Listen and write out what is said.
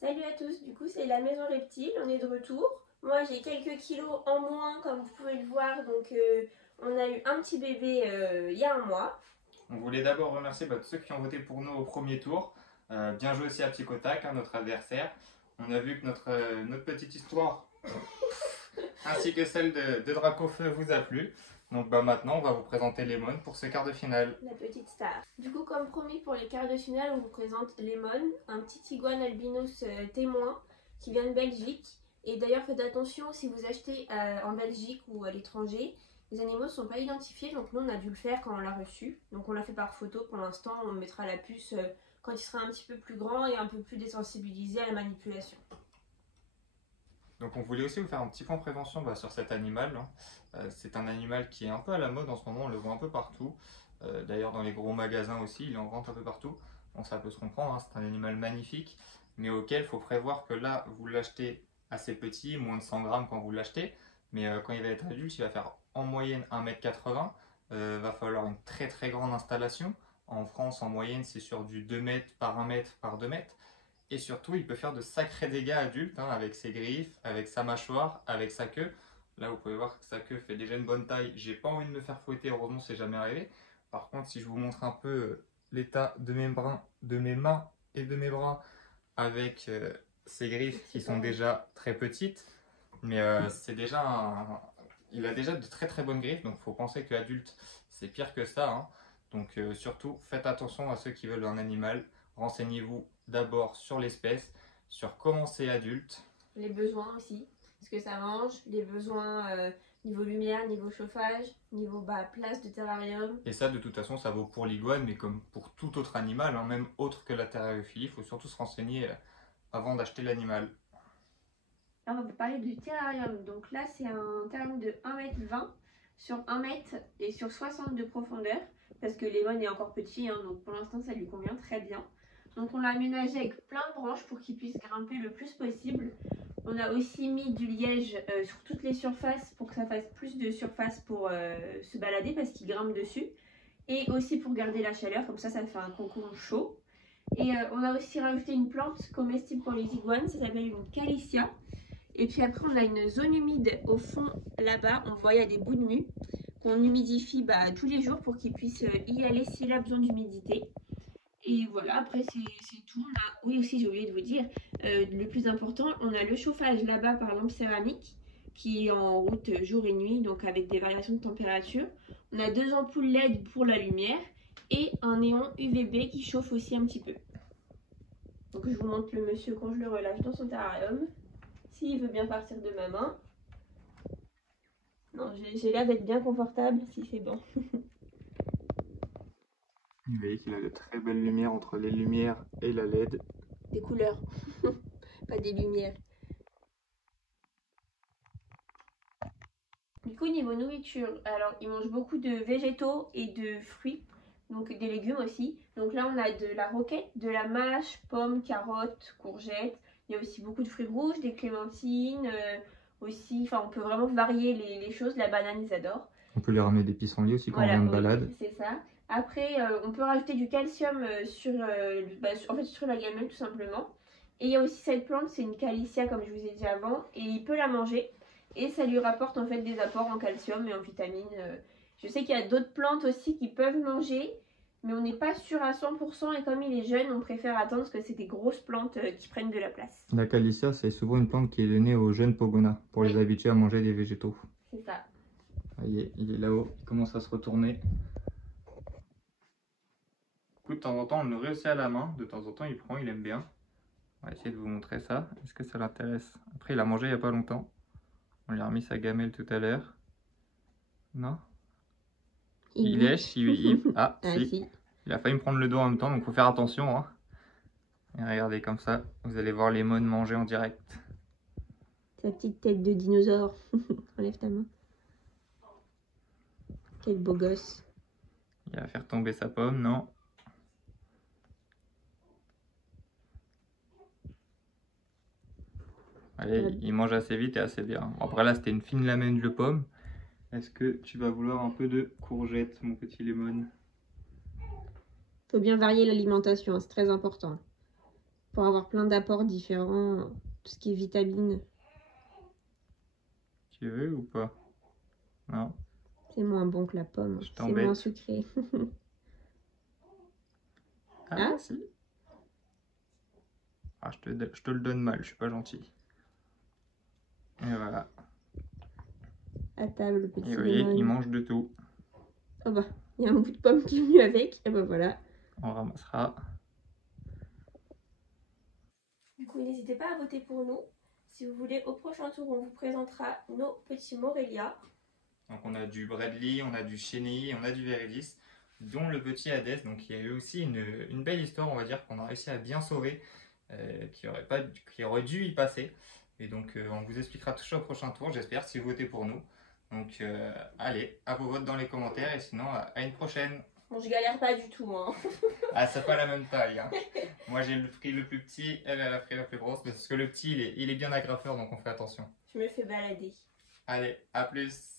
Salut à tous, du coup c'est la maison reptile, on est de retour. Moi j'ai quelques kilos en moins comme vous pouvez le voir, donc on a eu un petit bébé il y a un mois. On voulait d'abord remercier tous ceux qui ont voté pour nous au premier tour. Bien joué aussi à Petit Kotak, notre adversaire. On a vu que notre petite histoire, ainsi que celle de Dracofeu, vous a plu. Donc maintenant, on va vous présenter Lemon pour ce quart de finale. La petite star. Du coup comme promis pour les quarts de finale, on vous présente Lemon, un petit iguane albinos témoin qui vient de Belgique. Et d'ailleurs faites attention si vous achetez en Belgique ou à l'étranger, les animaux ne sont pas identifiés, donc nous on a dû le faire quand on l'a reçu. Donc on l'a fait par photo pour l'instant, on mettra la puce quand il sera un petit peu plus grand et un peu plus désensibilisé à la manipulation. Donc on voulait aussi vous faire un petit point prévention sur cet animal. C'est un animal qui est un peu à la mode en ce moment, on le voit un peu partout. D'ailleurs dans les gros magasins aussi, il est en vente un peu partout. Bon, ça peut se comprendre, hein, c'est un animal magnifique, mais auquel il faut prévoir que là, vous l'achetez assez petit, moins de 100 grammes quand vous l'achetez. Mais quand il va être adulte, il va faire en moyenne 1,80 m. Va falloir une très très grande installation. En France, en moyenne, c'est sur du 2 mètres par 1 mètre par 2 mètres. Et surtout, il peut faire de sacrés dégâts adultes, hein, avec ses griffes, avec sa mâchoire, avec sa queue. Là, vous pouvez voir que sa queue fait déjà une bonne taille. J'ai pas envie de me faire fouetter, heureusement, c'est jamais arrivé. Par contre, si je vous montre un peu l'état de mes mains et de mes bras avec ses griffes qui sont déjà très petites, mais c'est déjà il a déjà de très très bonnes griffes, donc il faut penser qu'adulte, c'est pire que ça, hein. Donc surtout, faites attention à ceux qui veulent un animal. Renseignez-vous d'abord sur l'espèce, sur comment c'est adulte. Les besoins aussi, ce que ça mange, les besoins niveau lumière, niveau chauffage, niveau place de terrarium. Et ça, de toute façon, ça vaut pour l'iguane, mais comme pour tout autre animal, hein, même autre que la terrariophilie, il faut surtout se renseigner avant d'acheter l'animal. Là, on va parler du terrarium. Donc là, c'est un terrarium de 1,20 m sur 1 mètre et sur 60 de profondeur. Parce que Lemon est encore petit, hein, donc pour l'instant, ça lui convient très bien. Donc on l'a aménagé avec plein de branches pour qu'il puisse grimper le plus possible. On a aussi mis du liège sur toutes les surfaces pour que ça fasse plus de surface pour se balader parce qu'il grimpe dessus. Et aussi pour garder la chaleur, comme ça fait un cocon chaud. Et on a aussi rajouté une plante comestible pour les iguanes, ça s'appelle une calicia. Et puis après, on a une zone humide au fond là-bas. On voit il y a des bouts de mue qu'on humidifie tous les jours pour qu'il puisse y aller s'il a besoin d'humidité. Et voilà, après c'est tout. Oui aussi, j'ai oublié de vous dire, le plus important, on a le chauffage là-bas par lampe céramique qui est en route jour et nuit, donc avec des variations de température. On a 2 ampoules LED pour la lumière et un néon UVB qui chauffe aussi un petit peu. Donc je vous montre le monsieur quand je le relâche dans son terrarium. S'il veut bien partir de ma main. Non, j'ai l'air d'être bien confortable, si c'est bon. Vous voyez qu'il a de très belles lumières entre les lumières et la LED. Des couleurs, pas des lumières. Du coup, niveau nourriture, alors il mange beaucoup de végétaux et de fruits, donc des légumes aussi. Donc là, on a de la roquette, de la mâche, pommes, carottes, courgettes. Il y a aussi beaucoup de fruits rouges, des clémentines aussi. Enfin, on peut vraiment varier les choses. La banane, ils adorent. On peut lui ramener des pissenlits aussi quand on Voilà, vient de oui, balade. c'est ça. Après, on peut rajouter du calcium en fait, sur la gamelle tout simplement. Et il y a aussi cette plante, c'est une calicia comme je vous ai dit avant, et il peut la manger. Et ça lui rapporte en fait des apports en calcium et en vitamines. Je sais qu'il y a d'autres plantes aussi qui peuvent manger, mais on n'est pas sûr à 100%. Et comme il est jeune, on préfère attendre parce que c'est des grosses plantes qui prennent de la place. La calicia, c'est souvent une plante qui est donnée aux jeunes pogonas pour les Oui, habituer à manger des végétaux. c'est ça. Voyez, il est là-haut, il commence à se retourner. Du coup, de temps en temps, on le nourrit aussi à la main. De temps en temps, il prend, il aime bien. On va essayer de vous montrer ça. Est-ce que ça l'intéresse? Après, il a mangé il n'y a pas longtemps. On lui a remis sa gamelle tout à l'heure. Non? Il lèche, ah, Ah si. si. Il a failli me prendre le dos en même temps, donc il faut faire attention, hein. Et regardez comme ça, vous allez voir les mônes manger en direct. Sa petite tête de dinosaure. Enlève ta main. Quel beau gosse. Il va faire tomber sa pomme, non? Allez, il mange assez vite et assez bien. Après là, c'était une fine lamelle de pomme. Est-ce que tu vas vouloir un peu de courgette, mon petit lemon? Faut bien varier l'alimentation, c'est très important. pour avoir plein d'apports différents, tout ce qui est vitamines. Tu veux ou pas? Non. C'est moins bon que la pomme, Je c'est moins t'embête. sucré. Ah, si. Ah, je te le donne mal, je suis pas gentil. Et voilà. À table, le petit Et vous voyez, il lemon. mange de tout. Oh bah, il y a un bout de pomme qui est venu avec. Et bah voilà. On ramassera. Du coup, n'hésitez pas à voter pour nous. Si vous voulez, au prochain tour, on vous présentera nos petits Morelia. Donc on a du Bradley, on a du Cheney, on a du Veredis, dont le petit Hades. Donc il y a eu aussi une belle histoire, on va dire, qu'on a réussi à bien sauver, qui aurait dû y passer. Et donc on vous expliquera tout ça au prochain tour, j'espère, si vous votez pour nous. Donc allez, à vos votes dans les commentaires et sinon à une prochaine. Bon, je galère pas du tout, hein. Ah, c'est pas la même taille, hein. Moi j'ai pris le plus petit, elle a pris la plus grosse, parce que le petit il est bien agrafeur, donc on fait attention. Je me fais balader. Allez, à plus.